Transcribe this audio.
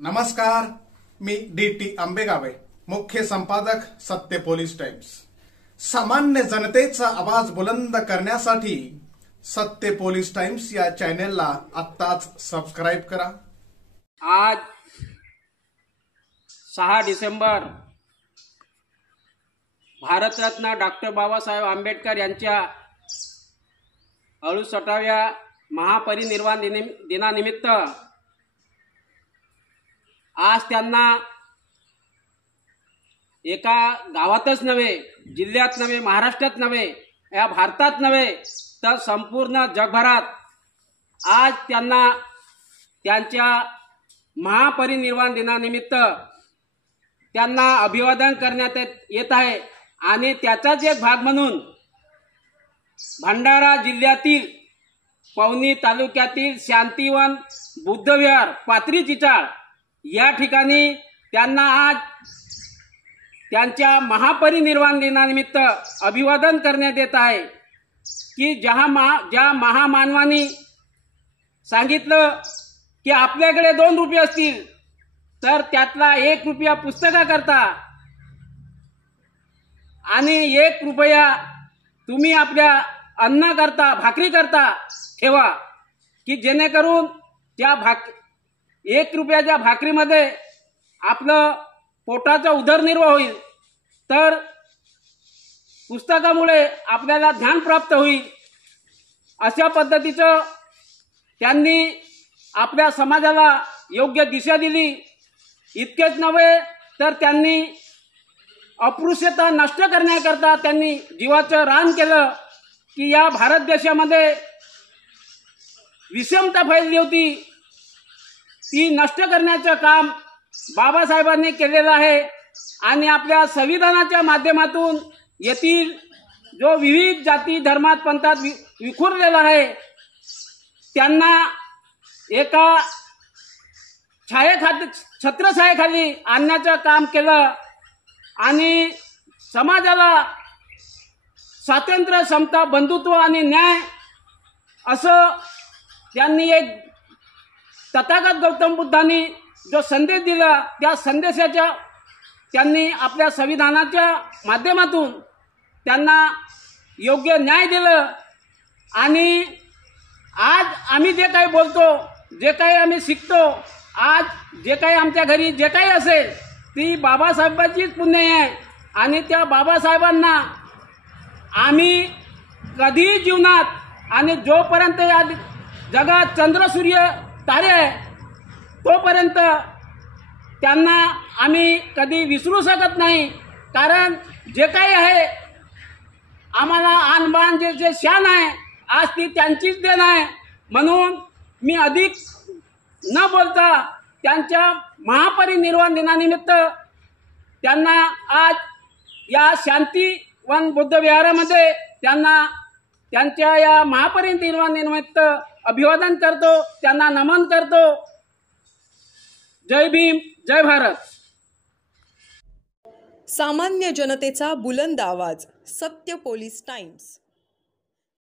नमस्कार, मी डी.टी. आंबेगावे, मुख्य संपादक सत्य पोलीस टाइम्स। सामान्य जनतेचा आवाज बुलंद करण्यासाठी सत्य पोलीस टाइम्स या चॅनेलला आत्ताच सबस्क्राइब करा। आज 6 डिसेंबर भारतरत्न डॉक्टर बाबासाहेब आंबेडकर यांच्या 68व्या महापरिनिर्वाण दिनानिमित्त आज त्यांना एका गावातच नव्हे, जिल्ह्यात नव्हे, महाराष्ट्रात नव्हे, या भारतात नव्हे तर संपूर्ण जगभरात आज त्यांना त्यांच्या महापरिनिर्वाण दिनानिमित्त त्यांना अभिवादन करण्यात येत आहे। आणि त्याचाच एक भाग म्हणून भंडारा जिल्ह्यातील पवनी तालुक्यातील शांतिवन बुद्धविहार पाथरी चिचाळ या ठिकाणी त्यांना आज त्यांच्या महापरिनिर्वाण दिनानिमित्त अभिवादन करण्यात येत आहे की ज्या महामानवानी सांगितलं की आपल्याकडे 2 रुपये असतील तर त्यातला 1 रुपया पुस्तकाकरता आणि 1 रुपया तुम्ही आपल्या अन्नाकरता भाकरीकरता ठेवा की जेणेकरून त्या 1 रुपयाच्या भाकरीमध्ये आपलं पोटाचा उदरनिर्वाह होईल, तर पुस्तकामुळे आपल्याला ज्ञान प्राप्त होईल। अशा पद्धतीचं त्यांनी आपल्या समाजाला योग्य दिशा दिली। इतकेच नव्हे तर त्यांनी अस्पृश्यता नष्ट करण्याकरता त्यांनी जीवाचं रान केलं की या भारत देशामध्ये विषमता फैलली होती, ती नष्ट करण्याचं काम बाबासाहेबांनी केलेलं आहे। आणि आपल्या संविधानाच्या माध्यमातून येथील जो विविध जाती धर्मात पंथात विखुरलेला आहे त्यांना एका छत्रछायेखाली आणण्याचं काम केलं आणि समाजाला स्वातंत्र्य, समता, बंधुत्व आणि न्याय असं त्यांनी एक तथागत गौतम बुद्धांनी जो संदेश दिला त्या संदेशाच्या त्यांनी आपल्या संविधानाच्या माध्यमातून त्यांना योग्य न्याय दिलं। आणि आज आम्ही जे काही बोलतो, जे काही आम्ही शिकतो, आज जे काही आमच्या घरी जे काही असेल ती बाबासाहेबांचीच पुण्य आहे। आणि त्या बाबासाहेबांना आम्ही कधीही जीवनात आणि जोपर्यंत या जगात चंद्र सूर्य तारे आहे तोपर्यंत त्यांना आम्ही कधी विसरू शकत नाही। कारण जे काही आहे आम्हाला आणबाण जे शान आहे आज ती त्यांचीच देण आहे। म्हणून मी अधिक न बोलता त्यांच्या महापरिनिर्वाण दिनानिमित्त त्यांना आज या शांतिवन बुद्धविहारामध्ये त्यांना त्यांच्या या महापरिनिर्वाण दिनानिमित्त अभिवादन करतो, त्यांना नमन करतो। जय भीम, जय भारत। सामान्य जनतेचा बुलंद आवाज, सत्य पोलीस टाइम्स।